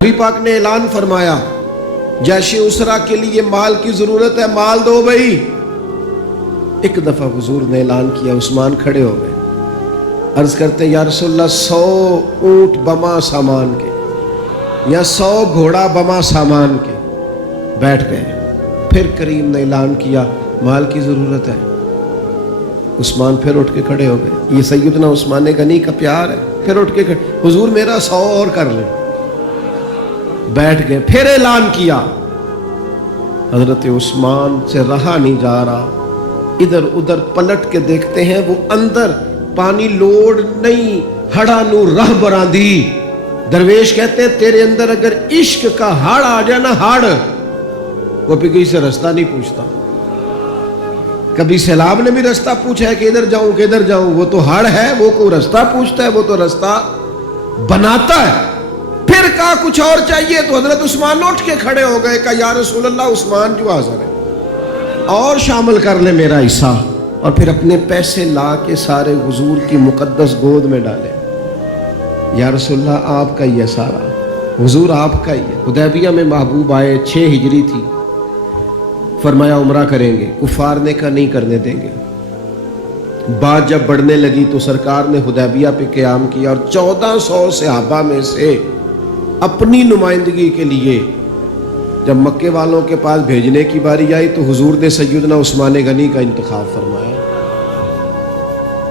نبی پاک نے اعلان فرمایا جیش اسرا کے لیے مال کی ضرورت ہے، مال دو بھائی۔ ایک دفعہ حضور نے اعلان کیا، عثمان کھڑے ہو گئے، عرض کرتے یا رسول اللہ 100 اونٹ بما سامان کے یا 100 گھوڑا بما سامان کے، بیٹھ گئے۔ پھر کریم نے اعلان کیا مال کی ضرورت ہے، عثمان پھر اٹھ کے کھڑے ہو گئے۔ یہ سیدنا عثمان غنی کا پیار ہے۔ پھر اٹھ کے کھڑے، حضور میرا 100 اور کر لیں، بیٹھ گئے۔ پھر اعلان کیا، حضرت عثمان سے رہا نہیں جا رہا، ادھر ادھر پلٹ کے دیکھتے ہیں، وہ اندر پانی لوڑ نہیں، ہڑا نو رہ براندی۔ درویش کہتے ہیں تیرے اندر اگر عشق کا ہڑ آ جائے نا، ہڑ، وہ بھی کسی سے رستہ نہیں پوچھتا۔ کبھی سیلاب نے بھی رستہ پوچھا ہے کہ ادھر جاؤں کہ ادھر جاؤں؟ وہ تو ہڑ ہے، وہ کوئی رستہ پوچھتا ہے؟ وہ تو رستہ بناتا ہے۔ پھر کہا کچھ اور چاہیے، تو حضرت عثمان اٹھ کے کھڑے ہو گئے، کہا یا رسول اللہ عثمان جو حاضر ہے، اور شامل کر لے میرا حصہ۔ اور پھر اپنے پیسے لا کے سارے حضور کی مقدس گود میں ڈالے۔ یا رسول اللہ آپ کا ہی ہے سارا، حضور آپ کا ہی ہے۔ حدیبیہ میں محبوب آئے، 6 ہجری تھی، فرمایا عمرہ کریں گے، کفار نے کہا نہیں کرنے دیں گے۔ بات جب بڑھنے لگی تو سرکار نے حدیبیہ پہ قیام کیا، اور 1400 صحابہ میں سے اپنی نمائندگی کے لیے جب مکے والوں کے پاس بھیجنے کی باری آئی تو حضور نے سیدنا عثمان غنی کا انتخاب فرمایا۔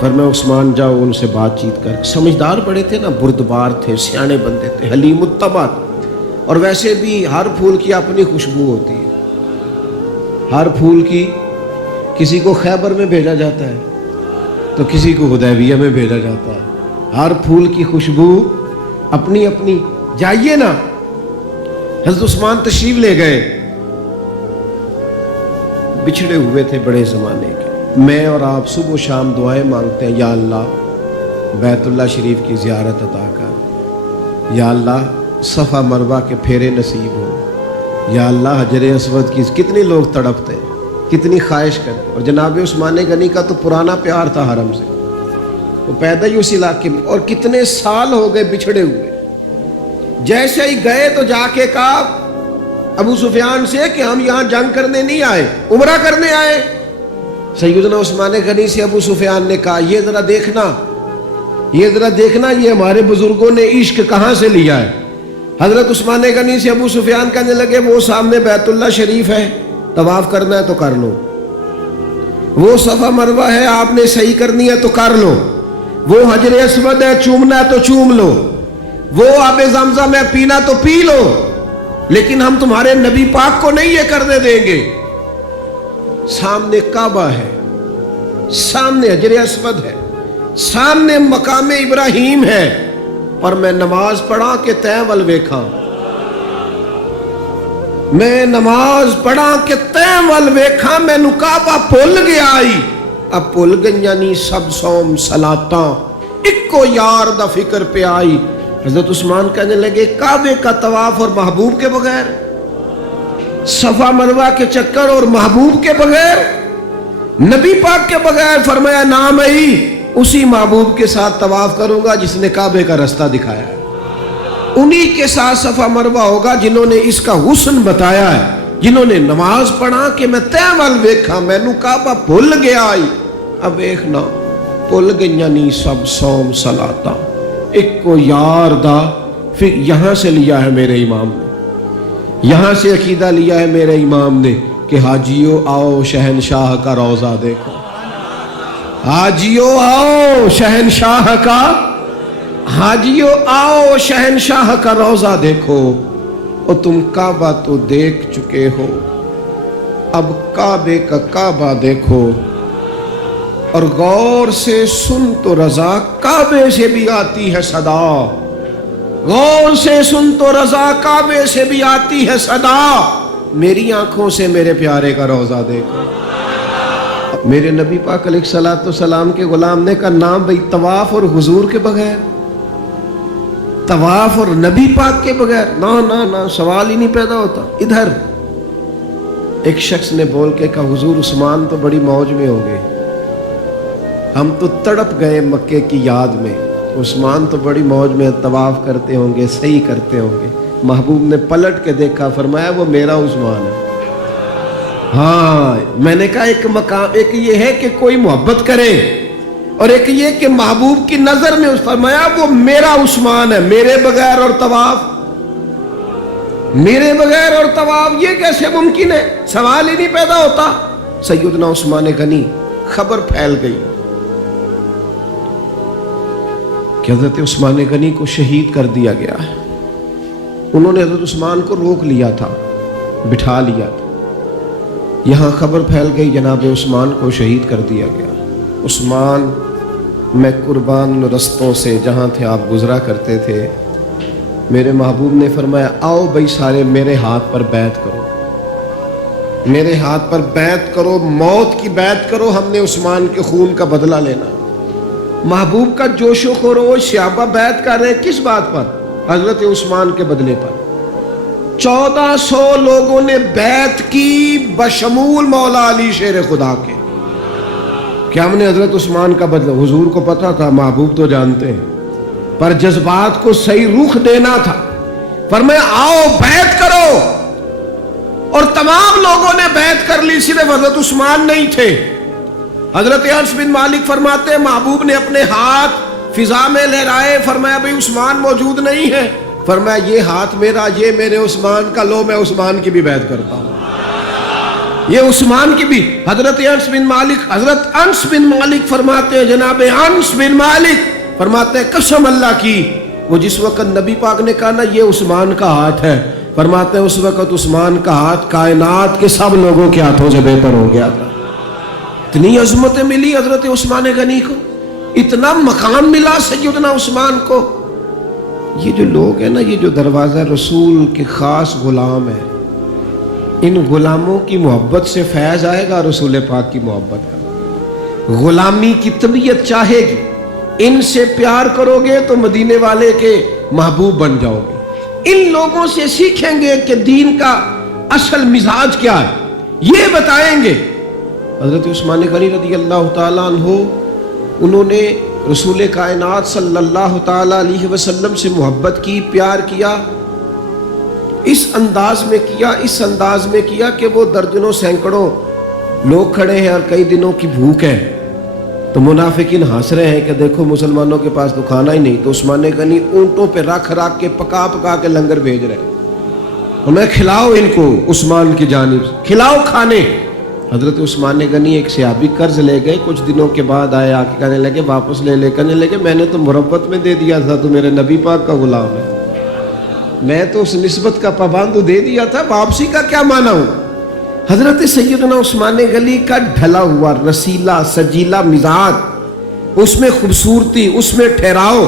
فرمایا عثمان جاؤ ان سے بات چیت کر۔ سمجھدار بڑے تھے نا، بردبار تھے، سیانے بندے تھے، حلیم الطبع، اور ویسے بھی ہر پھول کی اپنی خوشبو ہوتی ہے۔ ہر پھول کی، کسی کو خیبر میں بھیجا جاتا ہے تو کسی کو حدیبیہ میں بھیجا جاتا ہے۔ ہر پھول کی خوشبو اپنی اپنی۔ جائیے نا، حضرت عثمان تشریف لے گئے، بچھڑے ہوئے تھے بڑے زمانے کے۔ میں اور آپ صبح و شام دعائیں مانگتے ہیں، یا اللہ بیت اللہ شریف کی زیارت عطا کر، یا اللہ صفا مروہ کے پھیرے نصیب ہو، یا اللہ حجر اسود کی۔ کتنے لوگ تڑپتے ہیں، کتنی خواہش کرتے ہیں۔ اور جناب عثمان غنی کا تو پرانا پیار تھا حرم سے، وہ پیدا ہی اس علاقے میں، اور کتنے سال ہو گئے بچھڑے ہوئے۔ جیسے ہی گئے تو جا کے کہا ابو سفیان سے کہ ہم یہاں جنگ کرنے نہیں آئے، عمرہ کرنے آئے۔ سیدنا عثمان غنی سے ابو سفیان نے کہا یہ ذرا دیکھنا، یہ ذرا دیکھنا، یہ ہمارے بزرگوں نے عشق کہاں سے لیا ہے۔ حضرت عثمان غنی سے ابو سفیان کہنے لگے وہ سامنے بیت اللہ شریف ہے، طواف کرنا ہے تو کر لو، وہ صفا مروہ ہے آپ نے صحیح کرنی ہے تو کر لو، وہ حجر اسود ہے چومنا ہے تو چوم لو، وہ آب زمزم ہے پینا تو پی لو، لیکن ہم تمہارے نبی پاک کو نہیں یہ کرنے دیں گے۔ سامنے کعبہ ہے، سامنے حجر اسود ہے، سامنے مقام ابراہیم ہے، پر میں نماز پڑھا کہ تیں ول ویکھاں، میں نماز پڑھا کہ تیں ول ویکھاں، میں نو کعبہ بھول گیا آئی، اب بھول گئیاں نہیں سب صوم صلاتاں، اکو یار دا فکر پہ آئی۔ حضرت عثمان کہنے لگے کعبے کا طواف اور محبوب کے بغیر، صفا مروہ کے چکر اور محبوب کے بغیر، نبی پاک کے بغیر؟ فرمایا نام ہی اسی محبوب کے ساتھ طواف کروں گا جس نے کعبے کا رستہ دکھایا ہے، انہی کے ساتھ صفا مروہ ہوگا جنہوں نے اس کا حسن بتایا ہے، جنہوں نے نماز پڑھا کہ میں تیں ول ویکھاں، میں نو کعبہ بھول گیا آئی، اب ویکھنا بھول گئیاں نہیں سب صوم صلاتاں، ایک کو یار دا۔ پھر یہاں سے لیا ہے میرے امام نے، یہاں سے عقیدہ لیا ہے میرے امام نے کہ حاجیو آؤ شہنشاہ کا روضہ دیکھو، حاجیو آؤ شہنشاہ کا، حاجیو آؤ شہنشاہ کا روضہ دیکھو، اور تم کعبہ تو دیکھ چکے ہو، اب کعبے کا کعبہ دیکھو، اور غور سے سن تو رضا کعبے سے بھی آتی ہے صدا، غور سے سن تو رضا کعبے سے بھی آتی ہے صدا، میری آنکھوں سے میرے پیارے کا روضہ دیکھو۔ میرے نبی پاک علیہ السلام کے غلام نے کہا نام بھئی طواف اور حضور کے بغیر، طواف اور نبی پاک کے بغیر، نا نا نا، سوال ہی نہیں پیدا ہوتا۔ ادھر ایک شخص نے بول کے کہا حضور عثمان تو بڑی موج میں ہو گئے، ہم تو تڑپ گئے مکے کی یاد میں، عثمان تو بڑی موج میں طواف کرتے ہوں گے، صحیح کرتے ہوں گے۔ محبوب نے پلٹ کے دیکھا، فرمایا وہ میرا عثمان ہے۔ ہاں میں نے کہا ایک مقام، ایک یہ ہے کہ کوئی محبت کرے اور ایک یہ کہ محبوب کی نظر میں فرمایا وہ میرا عثمان ہے، میرے بغیر اور طواف، میرے بغیر اور طواف، یہ کیسے ممکن ہے؟ سوال ہی نہیں پیدا ہوتا۔ سیدنا عثمان غنی، خبر پھیل گئی کہ حضرت عثمان غنی کو شہید کر دیا گیا ہے۔ انہوں نے حضرت عثمان کو روک لیا تھا، بٹھا لیا تھا، یہاں خبر پھیل گئی جناب عثمان کو شہید کر دیا گیا۔ عثمان، میں قربان رستوں سے جہاں تھے آپ گزرا کرتے تھے، میرے محبوب نے فرمایا آؤ بھائی سارے میرے ہاتھ پر بیعت کرو، میرے ہاتھ پر بیعت کرو، موت کی بیعت کرو، ہم نے عثمان کے خون کا بدلہ لینا۔ محبوب کا جوش و خروش، صحابہ بیعت کر رہے ہیں کس بات پر؟ حضرت عثمان کے بدلے پر۔ 1400 لوگوں نے بیعت کی بشمول مولا علی شیر خدا کے، کہ ہم نے حضرت عثمان کا بدلہ۔ حضور کو پتا تھا، محبوب تو جانتے ہیں، پر جذبات کو صحیح رخ دینا تھا۔ فرمایا آؤ بیعت کرو، اور تمام لوگوں نے بیعت کر لی، صرف حضرت عثمان نہیں تھے۔ حضرت انس بن مالک فرماتے ہیں محبوب نے اپنے ہاتھ فضا میں لہرائے، فرمایا بھئی عثمان موجود نہیں ہے، فرمایا یہ ہاتھ میرا، یہ میرے عثمان کا، لو میں عثمان کی بھی بیعت کرتا ہوں، یہ عثمان کی بھی۔ حضرت انس بن مالک فرماتے ہیں، جناب انس بن مالک فرماتے ہیں قسم اللہ کی، وہ جس وقت نبی پاک نے کہا نا یہ عثمان کا ہاتھ ہے، فرماتے ہیں اس وقت عثمان کا ہاتھ کائنات کے سب لوگوں کے ہاتھوں سے بہتر ہو گیا تھا۔ اتنی عظمتیں ملی حضرت عثمان غنی کو، اتنا مقام ملا سیدنا عثمان کو۔ یہ جو لوگ ہیں نا، یہ جو دروازہ رسول کے خاص غلام ہیں، ان غلاموں کی محبت سے فیض آئے گا رسول پاک کی محبت کا۔ غلامی کی طبیعت چاہے گی، ان سے پیار کرو گے تو مدینے والے کے محبوب بن جاؤ گے۔ ان لوگوں سے سیکھیں گے کہ دین کا اصل مزاج کیا ہے، یہ بتائیں گے۔ حضرت عثمان غنی رضی اللہ تعالیٰ عنہ، انہوں نے رسول کائنات صلی اللہ تعالیٰ علیہ وسلم سے محبت کی، پیار کیا، اس انداز میں کیا کہ وہ درجنوں سینکڑوں لوگ کھڑے ہیں اور کئی دنوں کی بھوک ہے، تو منافقین ہنس رہے ہیں کہ دیکھو مسلمانوں کے پاس تو کھانا ہی نہیں، تو عثمان غنی اونٹوں پہ رکھ کے پکا کے لنگر بھیج رہے ہیں، انہیں کھلاؤ، ان کو عثمان کی جانب سے کھلاؤ کھانے۔ حضرت عثمان غنی ایک صحابی قرض لے گئے، کچھ دنوں کے بعد آئے، آ کے کہنے لگے واپس لے کہنے لگے میں نے تو مربت میں دے دیا تھا، تو میرے نبی پاک کا غلام ہے، میں تو اس نسبت کا پابند دے دیا تھا، واپسی کا کیا معنی ہوں؟ حضرت سیدنا عثمان غنی کا ڈھلا ہوا رسیلا سجیلا مزاج، اس میں خوبصورتی، اس میں ٹھہراؤ،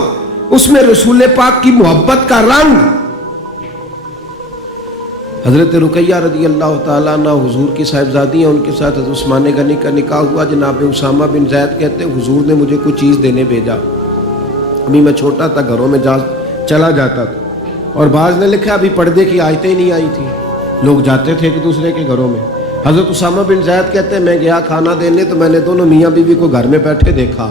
اس میں رسول پاک کی محبت کا رنگ۔ حضرت رقیہ رضی اللہ تعالیٰ عنہ حضور کی صاحبزادی ہیں، ان کے ساتھ حضرت عثمان غنی کا نکاح ہوا۔ جناب اسامہ بن زید کہتے ہیں حضور نے مجھے کچھ چیز دینے بھیجا، ابھی میں چھوٹا تھا، گھروں میں چلا جاتا تھا، اور بعض نے لکھا ابھی پردے کی آیتیں نہیں آئی تھی، لوگ جاتے تھے ایک دوسرے کے گھروں میں۔ حضرت اسامہ بن زید کہتے ہیں میں گیا کھانا دینے، تو میں نے دونوں میاں بیوی کو گھر میں بیٹھے دیکھا،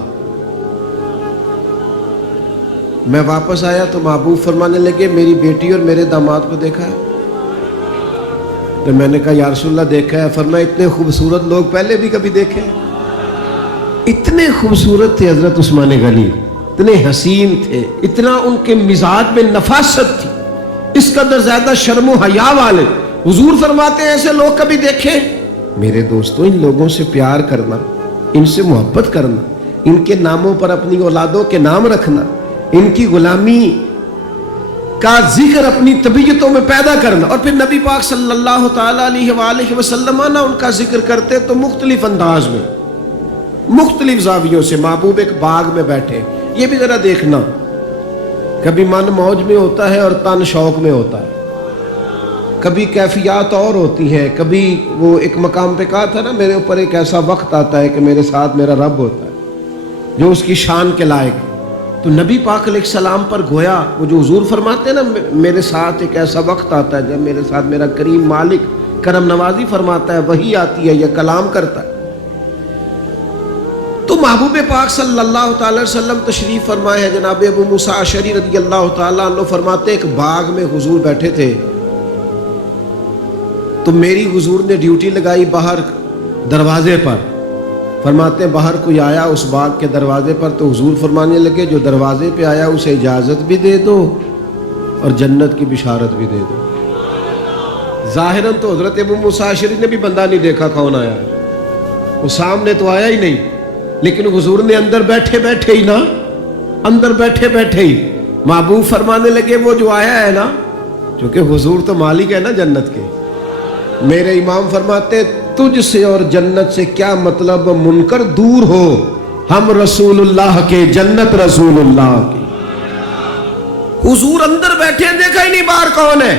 میں واپس آیا تو محبوب فرمانے لگے میری بیٹی اور میرے داماد کو دیکھا ہے؟ تو میں نے کہا یا رسول اللہ دیکھا ہے۔ فرمایا اتنے خوبصورت لوگ پہلے بھی کبھی دیکھے؟ اتنے خوبصورت تھے حضرت عثمان غنی، اتنے حسین تھے، اتنا ان کے مزاج میں نفاست تھی، اس قدر زیادہ شرم و حیا والے۔ حضور فرماتے ہیں ایسے لوگ کبھی دیکھے؟ میرے دوستو، ان لوگوں سے پیار کرنا، ان سے محبت کرنا، ان کے ناموں پر اپنی اولادوں کے نام رکھنا، ان کی غلامی کا ذکر اپنی طبیعتوں میں پیدا کرنا، اور پھر نبی پاک صلی اللہ تعالیٰ علیہ وآلہ وسلم نا ان کا ذکر کرتے تو مختلف انداز میں، مختلف زاویوں سے۔ محبوب ایک باغ میں بیٹھے، یہ بھی ذرا دیکھنا، کبھی من موج میں ہوتا ہے اور تن شوق میں ہوتا ہے، کبھی کیفیات اور ہوتی ہیں، کبھی وہ ایک مقام پہ کہا تھا نا میرے اوپر ایک ایسا وقت آتا ہے کہ میرے ساتھ میرا رب ہوتا ہے جو اس کی شان کے لائق۔ تو نبی پاک علیہ السلام پر گویا وہ جو حضور فرماتے ہیں نا میرے ساتھ ایک ایسا وقت آتا ہے جب میرے ساتھ میرا کریم مالک کرم نوازی فرماتا ہے، وہی آتی ہے، یہ کلام کرتا ہے۔ تو محبوب پاک صلی اللہ تعالی وسلم تشریف فرمائے ہیں. جناب ابو موسیٰ اشعری رضی اللہ تعالیٰ عنہ فرماتے ایک باغ میں حضور بیٹھے تھے تو میری حضور نے ڈیوٹی لگائی باہر دروازے پر. فرماتے ہیں باہر کوئی آیا اس باغ کے دروازے پر تو حضور فرمانے لگے جو دروازے پہ آیا اسے اجازت بھی دے دو اور جنت کی بشارت بھی دے دو. ظاہراً تو حضرت ابو موسیٰ اشعری نے بھی بندہ نہیں دیکھا کون آیا ہے, وہ سامنے تو آیا ہی نہیں, لیکن حضور نے اندر بیٹھے بیٹھے ہی نا, اندر بیٹھے بیٹھے ہی محبوب فرمانے لگے وہ جو آیا ہے نا, کیونکہ حضور تو مالک ہے نا جنت کے. میرے امام فرماتے تجھ سے اور جنت سے کیا مطلب, منکر دور ہو, ہم رسول اللہ کے, جنت رسول اللہ کی. حضور اندر بیٹھے دیکھا ہی نہیں باہر کون ہے,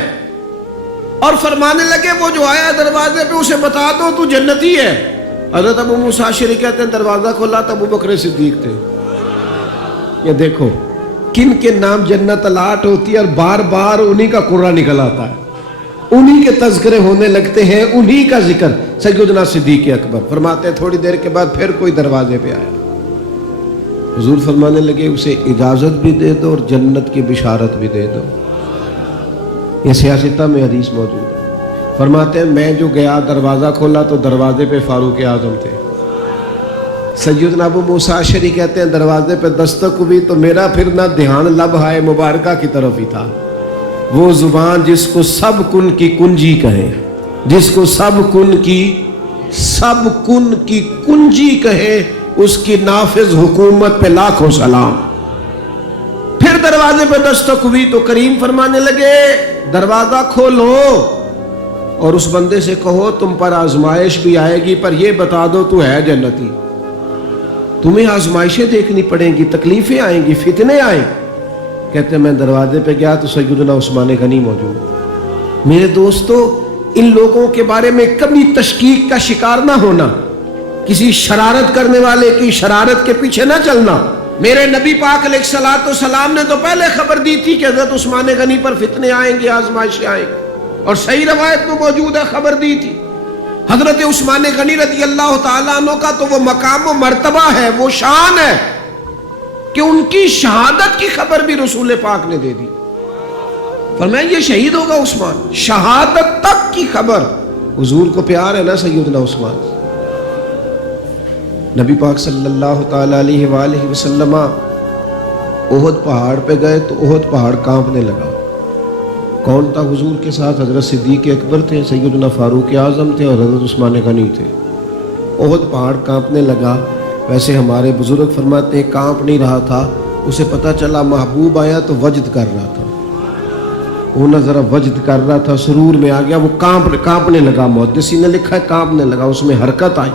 اور فرمانے لگے وہ جو آیا دروازے پہ اسے بتا دو تو جنتی ہے. حضرت ابو موسیٰ اشعری کہتے ہیں دروازہ کھولا تو ابو بکر صدیق تھے. یہ دیکھو کن کے نام جنت الاٹ ہوتی ہے اور بار بار انہی کا قرہ نکل آتا ہے, انہی کے تذکرے ہونے لگتے ہیں, انہی کا ذکر. سیدنا صدیق اکبر فرماتے ہیں تھوڑی دیر کے بعد پھر کوئی دروازے پہ آیا, حضور فرمانے لگے اسے اجازت بھی دے دو اور جنت کی بشارت بھی دے دو. یہ سیاستہ میں حدیث موجود ہے. فرماتے ہیں میں جو گیا دروازہ کھولا تو دروازے پہ فاروق اعظم تھے. سیدنا ابو موسیٰ اشعری کہتے ہیں دروازے پہ دستک ہوئی تو میرا پھر نہ دھیان لبہائے مبارکہ کی طرف ہی تھا. وہ زبان جس کو سب کن کی کنجی کہے, جس کو سب کن کی کنجی کہے, اس کی نافذ حکومت پہ لاکھوں سلام. پھر دروازے پہ دستک ہوئی تو کریم فرمانے لگے دروازہ کھولو اور اس بندے سے کہو تم پر آزمائش بھی آئے گی پر یہ بتا دو تو ہے جنتی. تمہیں آزمائشیں دیکھنی پڑیں گی, تکلیفیں آئیں گی, فتنے آئیں. کہتے ہیں میں دروازے پہ گیا تو سیدنا عثمان غنی موجود. میرے دوستو ان لوگوں کے بارے میں کبھی تشکیک کا شکار نہ ہونا, کسی شرارت کرنے والے کی شرارت کے پیچھے نہ چلنا. میرے نبی پاک علیہ الصلوۃ والسلام نے تو پہلے خبر دی تھی کہ حضرت عثمان غنی پر فتنے آئیں گے, آزمائشیں آئیں گی, اور صحیح روایت میں موجود ہے خبر دی تھی. حضرت عثمان غنی رضی اللہ تعالیٰ عنہ کا تو وہ مقام و مرتبہ ہے, وہ شان ہے کہ ان کی شہادت کی خبر بھی رسول پاک نے دے دی. فرمایا یہ شہید ہوگا عثمان, شہادت تک کی خبر. حضور کو پیار ہے نا سیدنا عثمان. نبی پاک صلی اللہ تعالیٰ علیہ وآلہ وسلم احد پہاڑ پہ گئے تو احد پہاڑ کانپنے لگا. کون تھا حضور کے ساتھ؟ حضرت صدیق اکبر تھے, سیدنا فاروق اعظم تھے اور حضرت عثمان غنی تھے. احد پہاڑ کانپنے لگا. ویسے ہمارے بزرگ فرماتے ہیں کانپ نہیں رہا تھا, اسے پتہ چلا محبوب آیا تو وجد کر رہا تھا, وہ نہ ذرا وجد کر رہا تھا, سرور میں آ گیا, وہ کانپنے لگا. محدثین نے لکھا ہے کانپنے لگا, اس میں حرکت آئی,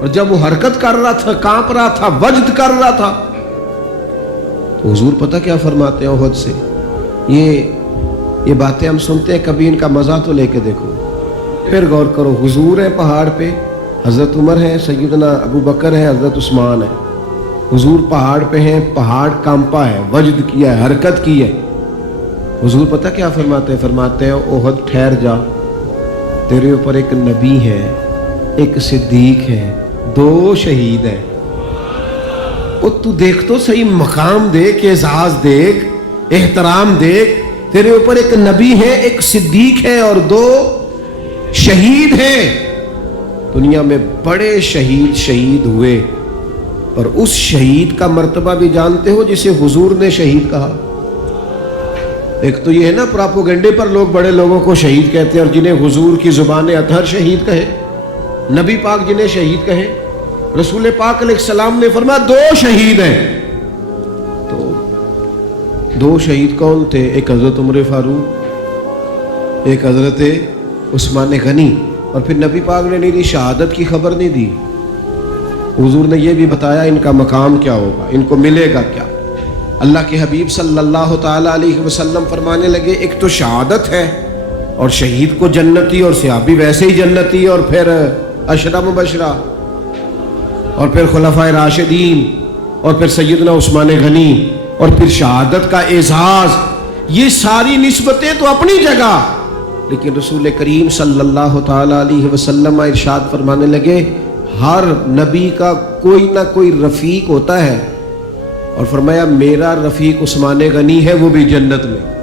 اور جب وہ حرکت کر رہا تھا, کانپ رہا تھا, وجد کر رہا تھا, تو حضور پتہ کیا فرماتے ہیں احد سے. یہ باتیں ہم سنتے ہیں, کبھی ان کا مزہ تو لے کے دیکھو, پھر غور کرو. حضور ہے پہاڑ پہ, حضرت عمر ہے, سیدنا ابو بکر ہے, حضرت عثمان ہے. حضور پہاڑ پہ ہیں, پہاڑ کانپا ہے, وجد کیا ہے, حرکت کی ہے. حضور پتہ کیا فرماتے ہیں؟ فرماتے ہیں احد ٹھہر جا, تیرے اوپر ایک نبی ہے, ایک صدیق ہے, 2 شہید ہیں. اور تو دیکھ تو صحیح, مقام دیکھ, اعزاز دیکھ, احترام دیکھ. تیرے اوپر ایک نبی ہے, ایک صدیق ہے اور 2 شہید ہیں. دنیا میں بڑے شہید ہوئے, اور اس شہید کا مرتبہ بھی جانتے ہو جسے حضور نے شہید کہا. ایک تو یہ ہے نا پراپوگنڈے پر لوگ بڑے لوگوں کو شہید کہتے ہیں, اور جنہیں حضور کی زبان اطہر شہید کہے, نبی پاک جنہیں شہید کہے. رسول پاک علیہ السلام نے فرمایا 2 شہید ہیں. تو 2 شہید کون تھے؟ ایک حضرت عمر فاروق, ایک حضرت عثمان غنی. اور پھر نبی پاک نے نہیں دی, شہادت کی خبر نہیں دی. حضور نے یہ بھی بتایا ان کا مقام کیا ہوگا, ان کو ملے گا کیا. اللہ کے حبیب صلی اللہ تعالیٰ علیہ وسلم فرمانے لگے ایک تو شہادت ہے, اور شہید کو جنتی, اور صحابی ویسے ہی جنتی, اور پھر عشرہ مبشرہ, اور پھر خلفائے راشدین, اور پھر سیدنا عثمان غنی, اور پھر شہادت کا اعزاز. یہ ساری نسبتیں تو اپنی جگہ, لیکن رسول کریم صلی اللہ تعالیٰ علیہ وسلم ارشاد فرمانے لگے ہر نبی کا کوئی نہ کوئی رفیق ہوتا ہے، اور فرمایا میرا رفیق عثمان غنی ہے، وہ بھی جنت میں۔